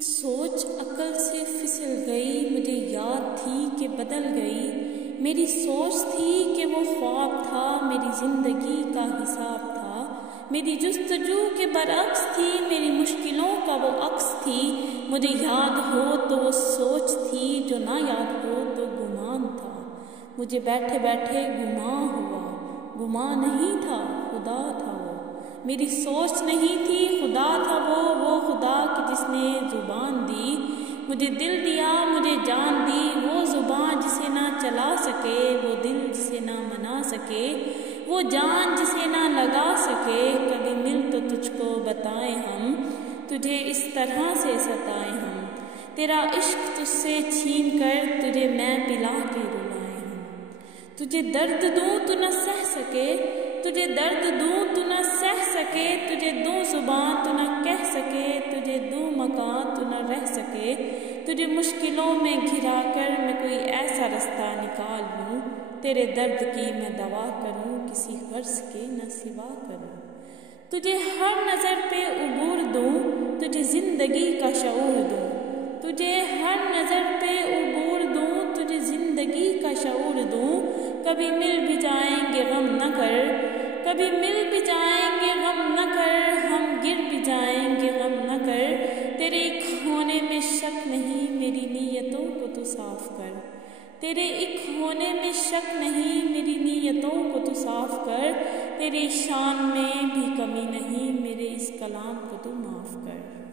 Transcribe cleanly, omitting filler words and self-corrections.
سوچ عقل سے پھسل گئی، مجھے یاد تھی کہ بدل گئی۔ میری سوچ تھی کہ وہ خواب تھا، میری زندگی کا حساب تھا۔ میری جستجو کے برعکس تھی، میری مشکلوں کا وہ عکس تھی۔ مجھے یاد ہو تو وہ سوچ تھی، جو نہ یاد ہو تو گمان تھا۔ مجھے بیٹھے بیٹھے گماں ہوا، گماں نہیں تھا، خدا تھا وہ۔ میری سوچ نہیں تھی، خدا تھا وہ خدا کہ جس نے زبان دی۔ مجھے دل دیا، مجھے جان دی، وہ زبان جسے نہ چلا سکے، وہ دل جسے نہ منا سکے، وہ جان جسے نہ لگا سکے۔ کبھی مل تو تجھ کو بتائیں ہم، تجھے اس طرح سے ستائیں ہم۔ تیرا عشق تجھ سے چھین کر تجھے میں پلا کے رلائیں ہم۔ تجھے درد دوں تو نہ سہ سکے، تجھے درد دوں تو نہ سہ سکے، تجھے دوں زبان تو نہ کہہ سکے، تجھے دوں مکان تو نہ رہ سکے۔ تجھے مشکلوں میں گھرا کر میں کوئی ایسا رستہ نکال لوں، تیرے درد کی میں دوا کروں، کسی غرض کے نہ سوا کروں۔ تجھے ہر نظر پہ عبور دوں، تجھے زندگی کا شعور دوں۔ تجھے ہر نظر پہ عبور دوں، تجھے زندگی کا شعور دوں۔ کبھی مل بھی جائیں گے غم نہ کر، کبھی مل بھی جائیں گے غم نہ کر، ہم گر بھی جائیں گے غم نہ کر۔ تیرے ایک ہونے میں شک نہیں، میری نیتوں کو تو صاف کر۔ تیرے ایک ہونے میں شک نہیں، میری نیتوں کو تو صاف کر۔ تیری شان میں بھی کمی نہیں، میرے اس کلام کو تو معاف کر۔